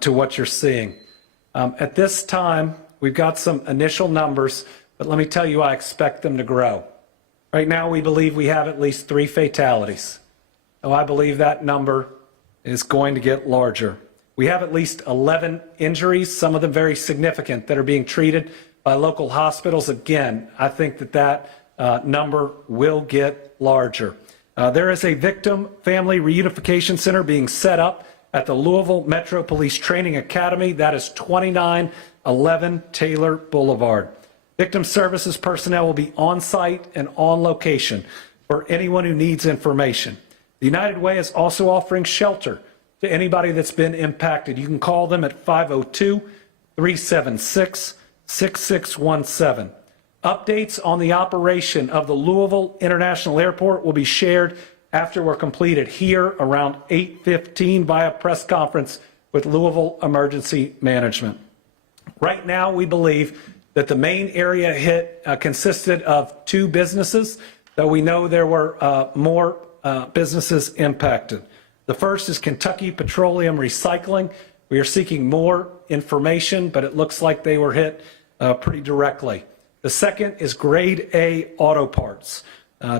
to what you're seeing. At this time, we've got some initial numbers, but let me tell you, I expect them to grow. Right now, we believe we have at least 3 fatalities. So I believe that number is going to get larger. We have at least 11 injuries, some of them very significant, that are being treated by local hospitals. Again, I think that number will get larger. There is a victim family reunification center being set up at the Louisville Metro Police Training Academy. That is 2911 Taylor Boulevard. Victim services personnel will be on site and on location for anyone who needs information. The United Way is also offering shelter to anybody that's been impacted. You can call them at 502-376-6617. Updates on the operation of the Louisville International Airport will be shared after we're completed here around 8:15 via press conference with Louisville Emergency Management. Right now, we believe that the main area hit consisted of 2 businesses, though we know there were more businesses impacted. The first is Kentucky Petroleum Recycling. We are seeking more information, but it looks like they were hit pretty directly. The second is Grade A Auto Parts.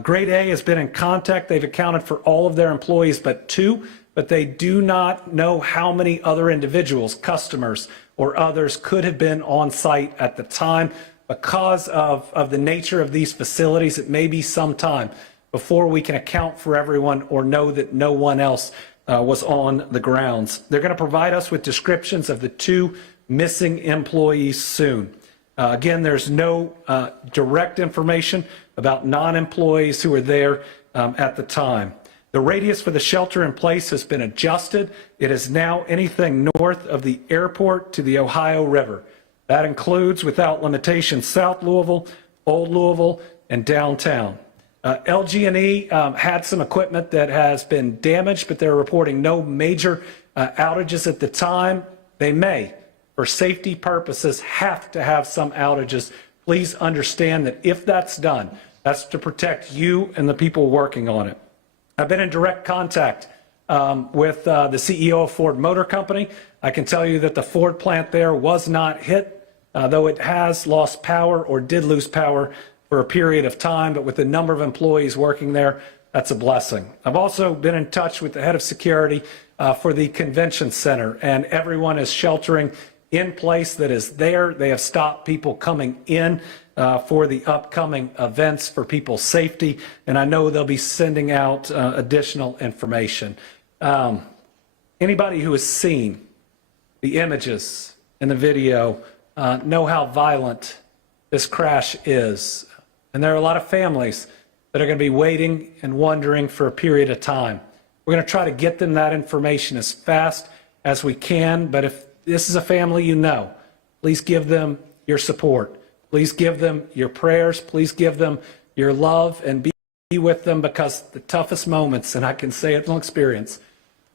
Grade A has been in contact. They've accounted for all of their employees but 2, but they do not know how many other individuals, customers, or others could have been on site at the time. Because of the nature of these facilities, it may be some time before we can account for everyone or know that no one else was on the grounds. They're going to provide us with descriptions of the 2 missing employees soon. Again, there's no direct information about non-employees who were there at the time. The radius for the shelter in place has been adjusted. It is now anything north of the airport to the Ohio River. That includes, without limitation, South Louisville, Old Louisville, and downtown. LG&E had some equipment that has been damaged, but they're reporting no major outages at the time. They may, for safety purposes, have to have some outages. Please understand that if that's done, that's to protect you and the people working on it. I've been in direct contact with the CEO of Ford Motor Company. I can tell you that the Ford plant there was not hit, though it has lost power or did lose power for a period of time, but with the number of employees working there, that's a blessing. I've also been in touch with the head of security for the convention center, and everyone is sheltering in place that is there. They have stopped people coming in for the upcoming events for people's safety, and I know they'll be sending out additional information. Anybody who has seen the images and the video know how violent this crash is. And there are a lot of families that are going to be waiting and wondering for a period of time. We're going to try to get them that information as fast as we can, but if this is a family you know, please give them your support. Please give them your prayers. Please give them your love and be with them, because the toughest moments, and I can say it from experience,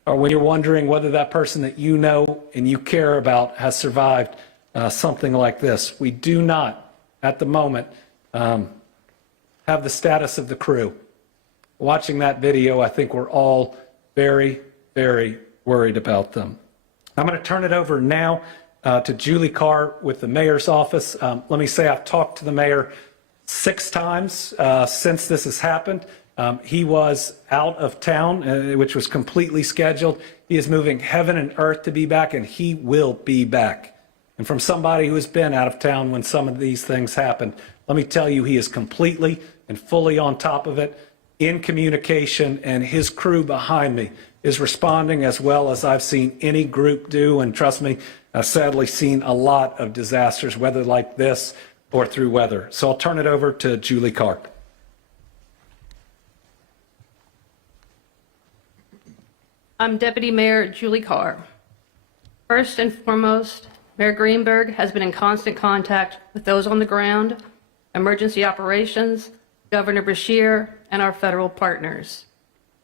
are when you're wondering whether that person that you know and you care about has survived something like this. We do not, at the moment, have the status of the crew. Watching that video, I think we're all very, very worried about them. I'm going to turn it over now to Julie Carr with the mayor's office. Let me say I've talked to the mayor 6 times since this has happened. He was out of town, which was completely scheduled. He is moving heaven and earth to be back, and he will be back. And from somebody who has been out of town when some of these things happened, let me tell you, he is completely and fully on top of it, in communication, and his crew behind me is responding as well as I've seen any group do. And trust me, I've sadly seen a lot of disasters, whether like this or through weather. So I'll turn it over to Julie Carr. I'm Deputy Mayor Julie Carr. First and foremost, Mayor Greenberg has been in constant contact with those on the ground, emergency operations, Governor Beshear, and our federal partners.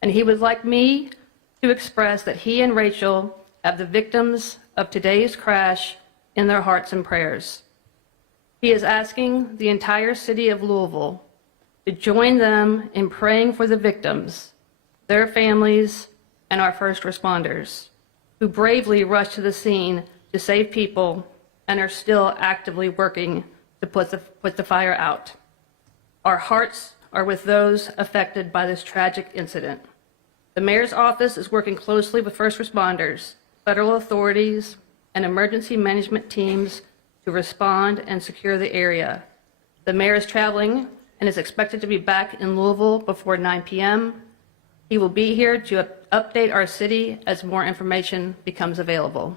And he would like me to express that he and Rachel have the victims of today's crash in their hearts and prayers. He is asking the entire city of Louisville to join them in praying for the victims, their families, and our first responders, who bravely rushed to the scene to save people and are still actively working to put the fire out. Our hearts are with those affected by this tragic incident. The mayor's office is working closely with first responders, federal authorities, and emergency management teams to respond and secure the area. The mayor is traveling and is expected to be back in Louisville before 9 p.m. He will be here to update our city as more information becomes available.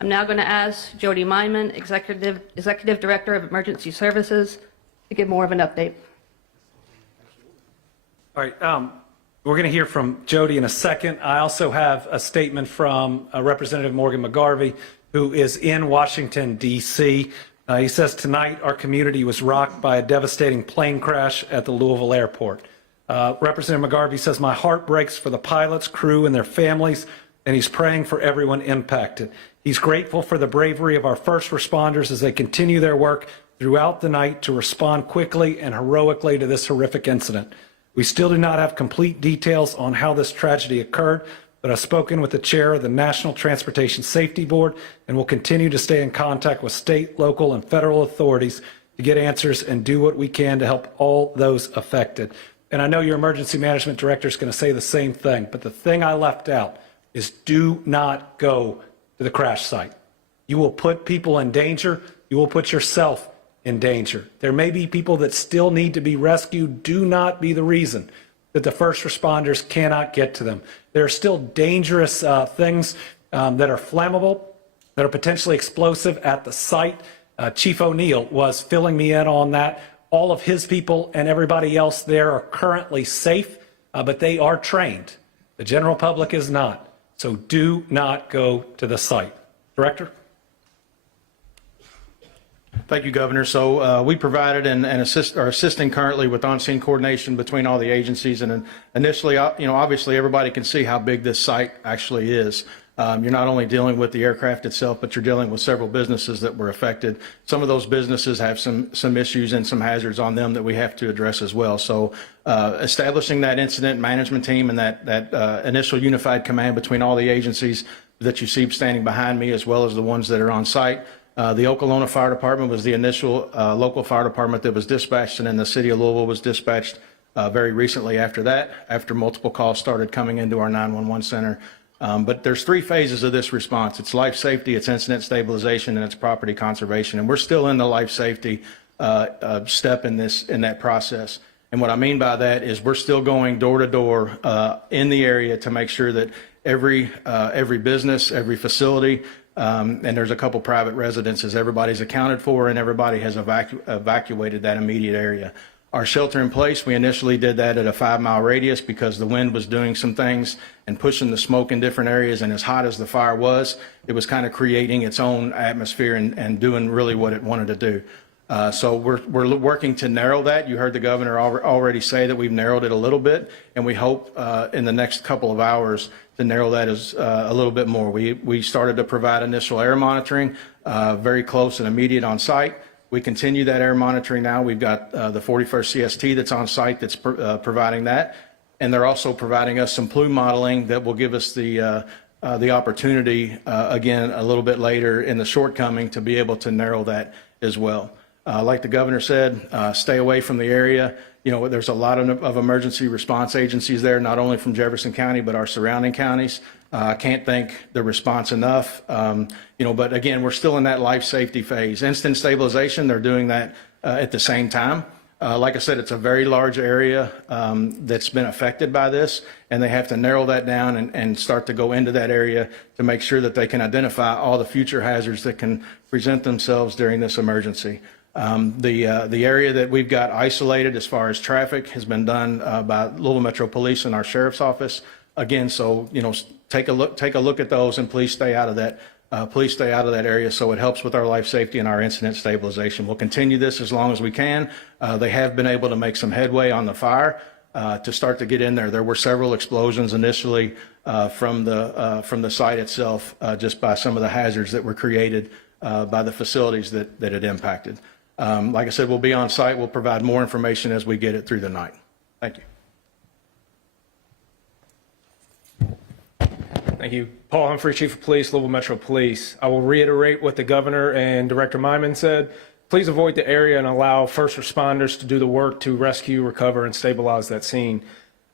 I'm now going to ask Jody Myman, Executive Director of Emergency Services, to give more of an update. All right, we're going to hear from Jody in a second. I also have a statement from Representative Morgan McGarvey, who is in Washington, D.C. He says, tonight our community was rocked by a devastating plane crash at the Louisville airport. Representative McGarvey says, my heart breaks for the pilots, crew, and their families, and he's praying for everyone impacted. He's grateful for the bravery of our first responders as they continue their work throughout the night to respond quickly and heroically to this horrific incident. We still do not have complete details on how this tragedy occurred, but I've spoken with the chair of the National Transportation Safety Board and will continue to stay in contact with state, local, and federal authorities to get answers and do what we can to help all those affected. And I know your emergency management director is going to say the same thing, but the thing I left out is do not go to the crash site. You will put people in danger. You will put yourself in danger. There may be people that still need to be rescued. Do not be the reason that the first responders cannot get to them. There are still dangerous things that are flammable, that are potentially explosive at the site. Chief O'Neill was filling me in on that. All of his people and everybody else there are currently safe, but they are trained. The general public is not. So do not go to the site. Director? Thank you, Governor. So we provided and are assisting currently with on-scene coordination between all the agencies. And initially, obviously everybody can see how big this site actually is. You're not only dealing with the aircraft itself, but you're dealing with several businesses that were affected. Some of those businesses have some issues and some hazards on them that we have to address as well. So establishing that incident management team and that initial unified command between all the agencies that you see standing behind me, as well as the ones that are on site. The Okolona Fire Department was the initial local fire department that was dispatched, and then the city of Louisville was dispatched very recently after that, after multiple calls started coming into our 911 center. But there's three phases of this response. It's life safety, it's incident stabilization, and it's property conservation. And we're still in the life safety step in that process. And what I mean by that is we're still going door to door in the area to make sure that every business, every facility, and there's a couple private residences, everybody's accounted for and everybody has evacuated that immediate area. Our shelter in place, we initially did that at a 5-mile radius because the wind was doing some things and pushing the smoke in different areas, and as hot as the fire was, it was kind of creating its own atmosphere and doing really what it wanted to do. So we're working to narrow that. You heard the governor already say that we've narrowed it a little bit, and we hope in the next couple of hours to narrow that as a little bit more. We started to provide initial air monitoring, very close and immediate on site. We continue that air monitoring now. We've got the 41st CST that's on site that's providing that, and they're also providing us some plume modeling that will give us the opportunity again a little bit later in the shortcoming to be able to narrow that as well. Like the governor said, stay away from the area. You know, there's a lot of emergency response agencies there, not only from Jefferson County, but our surrounding counties. I can't thank the response enough. But again, we're still in that life safety phase. Instant stabilization, they're doing that at the same time. Like I said, it's a very large area that's been affected by this, and they have to narrow that down and start to go into that area to make sure that they can identify all the future hazards that can present themselves during this emergency. The area that we've got isolated as far as traffic has been done by Louisville Metro Police and our sheriff's office. Again, so take a look at those, and please stay out of that. Please stay out of that area so it helps with our life safety and our incident stabilization. We'll continue this as long as we can. They have been able to make some headway on the fire to start to get in there. There were several explosions initially from the site itself, just by some of the hazards that were created by the facilities that it impacted. Like I said, we'll be on site. We'll provide more information as we get it through the night. Thank you. Thank you. Paul Humphrey, Chief of Police, Louisville Metro Police. I will reiterate what the governor and Director Myman said. Please avoid the area and allow first responders to do the work to rescue, recover, and stabilize that scene.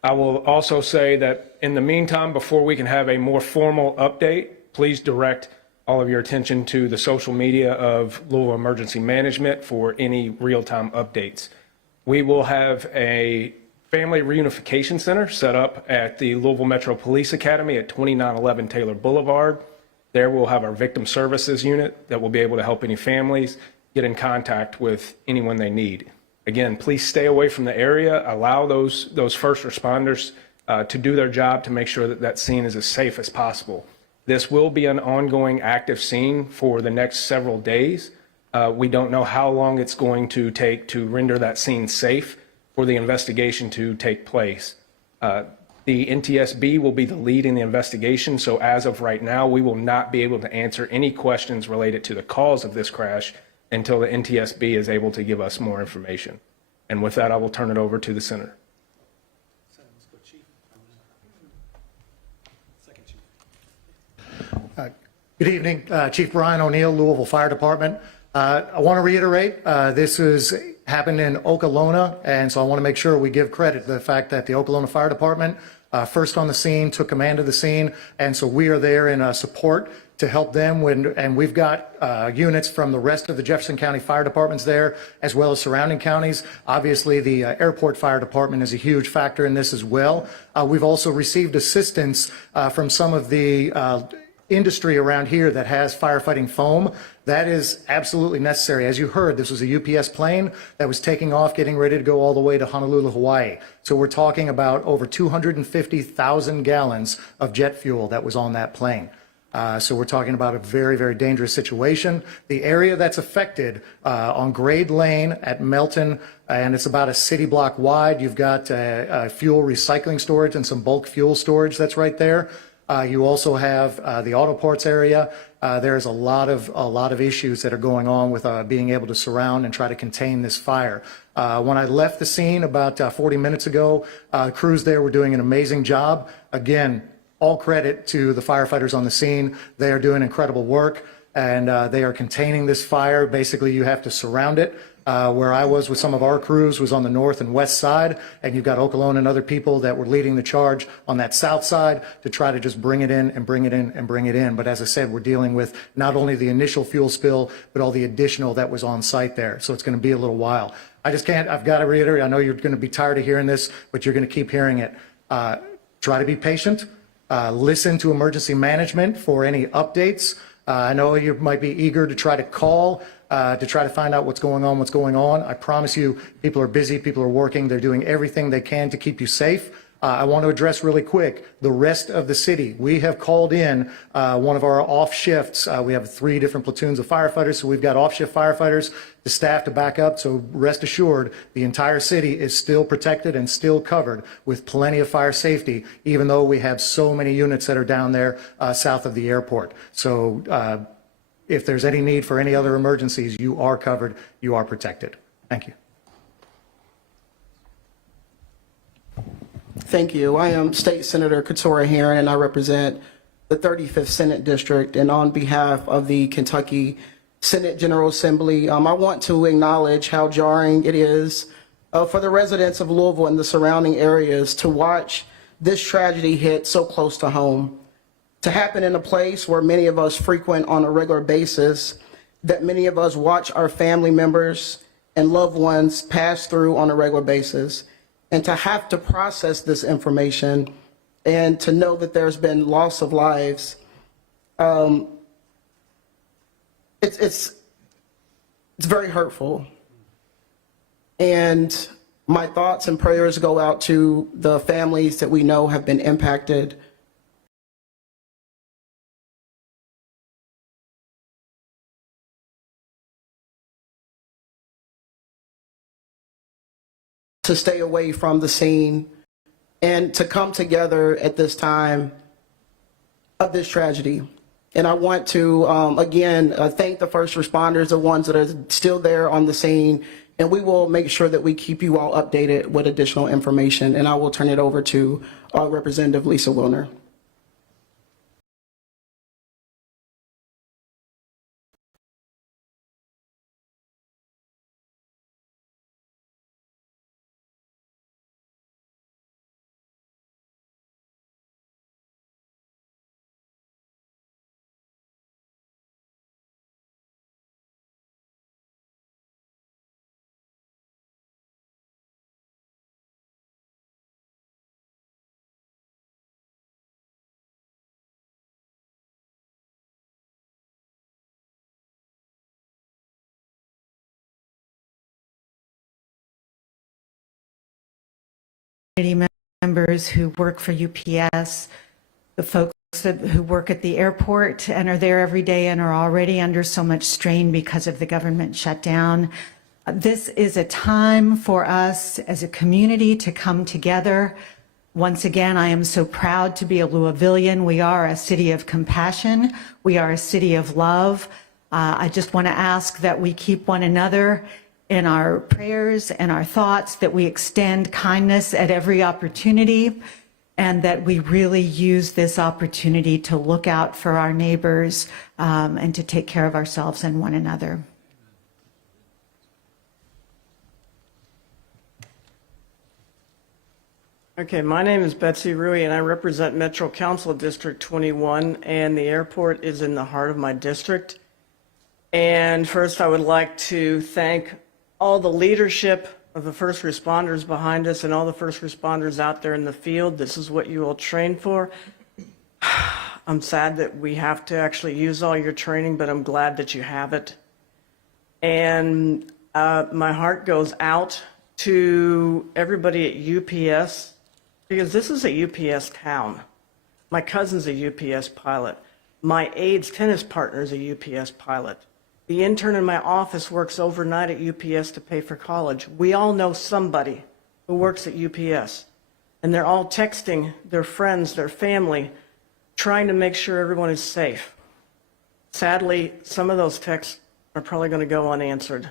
I will also say that in the meantime, before we can have a more formal update, please direct all of your attention to the social media of Louisville Emergency Management for any real-time updates. We will have a Family Reunification Center set up at the Louisville Metro Police Academy at 2911 Taylor Boulevard. There we'll have our Victim Services Unit that will be able to help any families get in contact with anyone they need. Again, please stay away from the area. Allow those first responders to do their job to make sure that that scene is as safe as possible. This will be an ongoing active scene for the next several days. We don't know how long it's going to take to render that scene safe for the investigation to take place. The NTSB will be the lead in the investigation, so as of right now, we will not be able to answer any questions related to the cause of this crash until the NTSB is able to give us more information. And with that, I will turn it over to the Senator. Good evening, Chief Brian O'Neill, Louisville Fire Department. I want to reiterate, this has happened in Okolona, and so I want to make sure we give credit to the fact that the Okolona Fire Department first on the scene, took command of the scene, and so we are there in support to help them and we've got units from the rest of the Jefferson County Fire Departments there, as well as surrounding counties. Obviously, the Airport Fire Department is a huge factor in this as well. We've also received assistance from some of the industry around here that has firefighting foam. That is absolutely necessary. As you heard, this was a UPS plane that was taking off, getting ready to go all the way to Honolulu, Hawaii. So we're talking about over 250,000 gallons of jet fuel that was on that plane. So we're talking about a very, very dangerous situation. The area that's affected on Grade Lane at Melton, and it's about a city block wide. You've got fuel recycling storage and some bulk fuel storage that's right there. You also have the auto parts area. There's a lot of issues that are going on with being able to surround and try to contain this fire. When I left the scene about 40 minutes ago, crews there were doing an amazing job. Again, all credit to the firefighters on the scene. They are doing incredible work, and they are containing this fire. Basically, you have to surround it. Where I was with some of our crews was on the north and west side, and you've got Okolona and other people that were leading the charge on that south side to try to just bring it in and bring it in and bring it in. But as I said, we're dealing with not only the initial fuel spill, but all the additional that was on site there. So it's going to be a little while. I've got to reiterate, I know you're going to be tired of hearing this, but you're going to keep hearing it. Try to be patient. Listen to emergency management for any updates. I know you might be eager to try to call to try to find out what's going on. I promise you, people are busy, people are working, they're doing everything they can to keep you safe. I want to address really quick the rest of the city. We have called in one of our off shifts. We have 3 different platoons of firefighters, so we've got off shift firefighters, the staff to back up. So rest assured, the entire city is still protected and still covered with plenty of fire safety, even though we have so many units that are down there south of the airport. So if there's any need for any other emergencies, you are covered, you are protected. Thank you. Thank you. I am State Senator Katora Heron, and I represent the 35th Senate District. And on behalf of the Kentucky Senate General Assembly, I want to acknowledge how jarring it is for the residents of Louisville and the surrounding areas to watch this tragedy hit so close to home, to happen in a place where many of us frequent on a regular basis, that many of us watch our family members and loved ones pass through on a regular basis. And to have to process this information and to know that there's been loss of lives, it's very hurtful. And my thoughts and prayers go out to the families that we know have been impacted. To stay away from the scene and to come together at this time of this tragedy. And I want to, again, thank the first responders, the ones that are still there on the scene, and we will make sure that we keep you all updated with additional information. And I will turn it over to Representative Lisa Wilner. members who work for UPS, the folks who work at the airport and are there every day and are already under so much strain because of the government shutdown. This is a time for us as a community to come together. Once again, I am so proud to be a Louisvillian. We are a city of compassion. We are a city of love. I just want to ask that we keep one another in our prayers and our thoughts, that we extend kindness at every opportunity, and that we really use this opportunity to look out for our neighbors and to take care of ourselves and one another. Okay, my name is Betsy Rui, and I represent Metro Council District 21, and the airport is in the heart of my district. And first, I would like to thank all the leadership of the first responders behind us and all the first responders out there in the field. This is what you all train for. I'm sad that we have to actually use all your training, but I'm glad that you have it. And my heart goes out to everybody at UPS, because this is a UPS town. My cousin's a UPS pilot. My aide's tennis partner is a UPS pilot. The intern in my office works overnight at UPS to pay for college. We all know somebody who works at UPS, and they're all texting their friends, their family, trying to make sure everyone is safe. Sadly, some of those texts are probably going to go unanswered.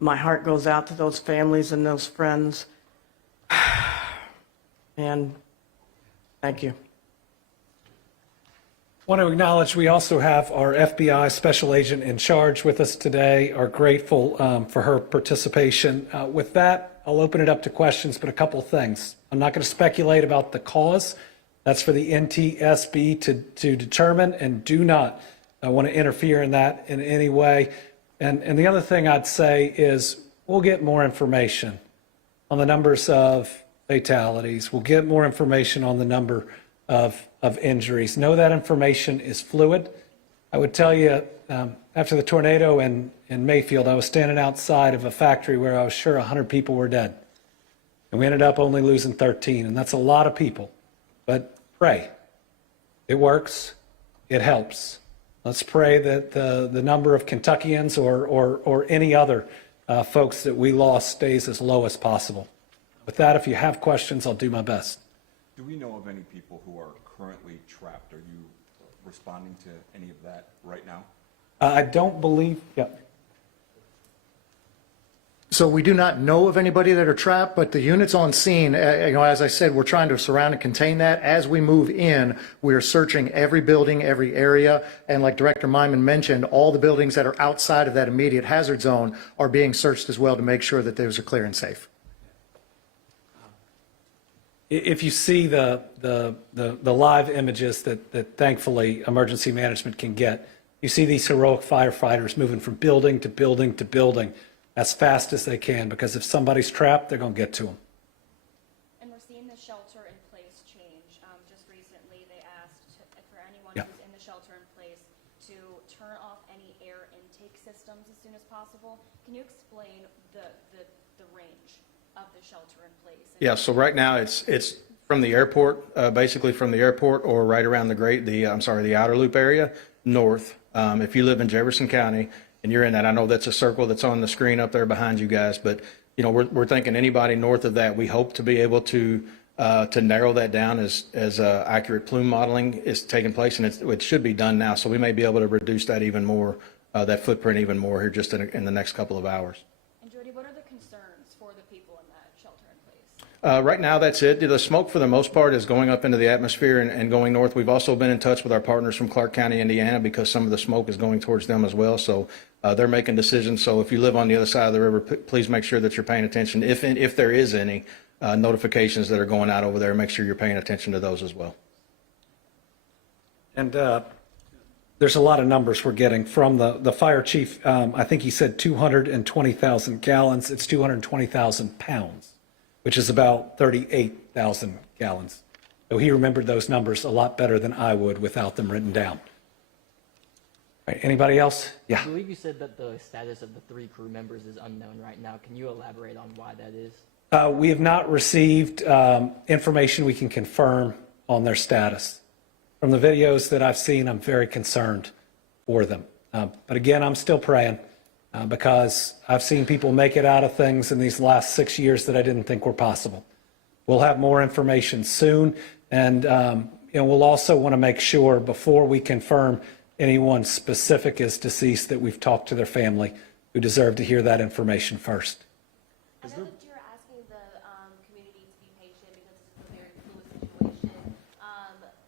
My heart goes out to those families and those friends. And thank you. Want to acknowledge we also have our FBI special agent in charge with us today. Are grateful for her participation. With that, I'll open it up to questions, but a couple of things. I'm not going to speculate about the cause. That's for the NTSB to determine, and do not want to interfere in that in any way. And the other thing I'd say is we'll get more information on the numbers of fatalities. We'll get more information on the number of injuries. Know that information is fluid. I would tell you, after the tornado in Mayfield, I was standing outside of a factory where I was sure 100 people were dead. And we ended up only losing 13, and that's a lot of people. But pray. It works. It helps. Let's pray that the number of Kentuckians or any other folks that we lost stays as low as possible. With that, if you have questions, I'll do my best. Do we know of any people who are currently trapped? Are you responding to any of that right now? I don't believe, yeah. So we do not know of anybody that are trapped, but the units on scene, as I said, we're trying to surround and contain that. As we move in, we are searching every building, every area, and like Director Myman mentioned, all the buildings that are outside of that immediate hazard zone are being searched as well to make sure that those are clear and safe. If you see the live images that thankfully emergency management can get, you see these heroic firefighters moving from building to building to building as fast as they can, because if somebody's trapped, they're going to get to them. And we're seeing the shelter in place change. Just recently, they asked for anyone Yeah. who's in the shelter in place to turn off any air intake systems as soon as possible. Can you explain the range of the shelter in place? Yeah, so right now it's from the airport, basically from the airport or right around the outer loop area, north. If you live in Jefferson County and you're in that, I know that's a circle that's on the screen up there behind you guys, but we're thinking anybody north of that, we hope to be able to narrow that down as accurate plume modeling is taking place, and it should be done now. So we may be able to reduce that even more, that footprint even more here just in the next couple of hours. And Jody, what are the concerns for the people in that shelter in place? Right now, that's it. The smoke, for the most part, is going up into the atmosphere and going north. We've also been in touch with our partners from Clark County, Indiana, because some of the smoke is going towards them as well. So they're making decisions. So if you live on the other side of the river, please make sure that you're paying attention. If there is any notifications that are going out over there, make sure you're paying attention to those as well. And there's a lot of numbers we're getting from the fire chief. I think he said 220,000 gallons. It's 220,000 pounds, which is about 38,000 gallons. So he remembered those numbers a lot better than I would without them written down. All right, anybody else? Yeah. I believe you said that the status of the 3 crew members is unknown right now. Can you elaborate on why that is? We have not received information we can confirm on their status. From the videos that I've seen, I'm very concerned for them. But again, I'm still praying because I've seen people make it out of things in these last 6 years that I didn't think were possible. We'll have more information soon, and we'll also want to make sure before we confirm anyone specific is deceased that we've talked to their family who deserve to hear that information first. I know that you're asking the community to be patient because this is a very fluid situation,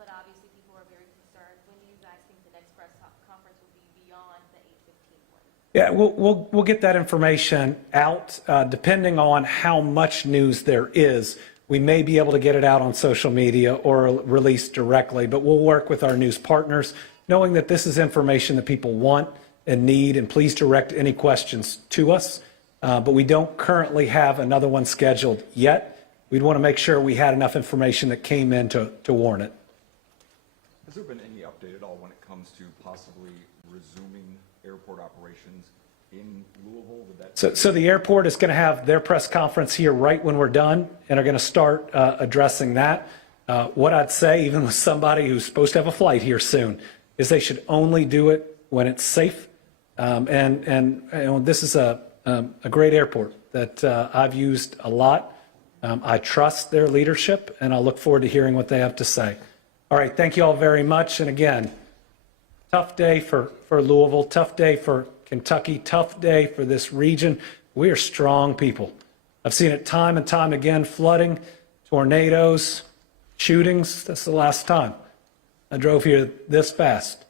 but obviously people are very concerned. When do you guys think the next press conference will be beyond the 8:15 one? Yeah, we'll get that information out. Depending on how much news there is, we may be able to get it out on social media or release directly, but we'll work with our news partners, knowing that this is information that people want and need, and please direct any questions to us. But we don't currently have another one scheduled yet. We'd want to make sure we had enough information that came in to warn it. Has there been any update at all when it comes to possibly resuming airport operations in Louisville? Would that So the airport is going to have their press conference here right when we're done, and are going to start addressing that. What I'd say, even with somebody who's supposed to have a flight here soon, is they should only do it when it's safe. This is a great airport that I've used a lot. I trust their leadership, and I'll look forward to hearing what they have to say. All right, thank you all very much. And again, tough day for Louisville, tough day for Kentucky, tough day for this region. We are strong people. I've seen it time and time again, flooding, tornadoes, shootings. That's the last time I drove here this fast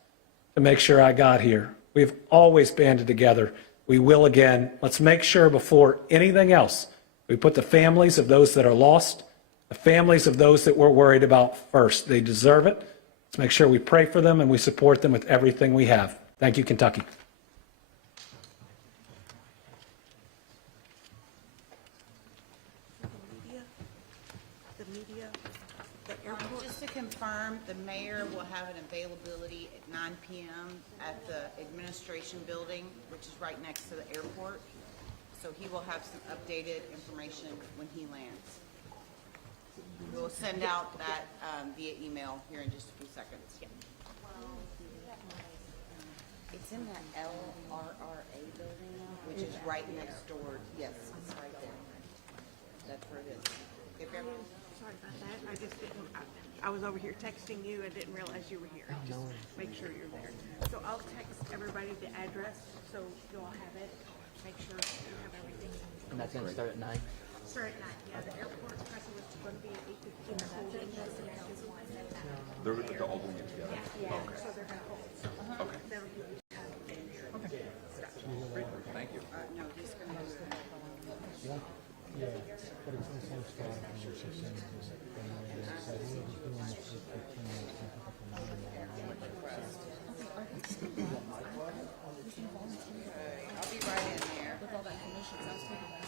to make sure I got here. We've always banded together. We will again. Let's make sure before anything else, we put the families of those that are lost, the families of those that we're worried about first. They deserve it. Let's make sure we pray for them and we support them with everything we have. Thank you, Kentucky. Just to confirm, the mayor will have an availability at 9 p.m. at the administration building, which is right next to the airport. So he will have some updated information when he lands. We'll send out that via email here in just a few seconds. It's in that LRRA building, which is right next door. Yes, it's right there. That's where it is. If everyone. Sorry about that. I just didn't, I was over here texting you. I didn't realize you were here. Just make sure you're there. So I'll text everybody the address so you all have it. Make sure you have everything. And that's going to start at 9? Start at 9. Yeah, the airport press was going to be at 8:15. they're all doing it together? Yeah, so they're going to hold. So Okay. that'll give you time. Okay. Great. Thank you. No, he's going to. I'll be right in there. With all that information, 'cause I was taking that.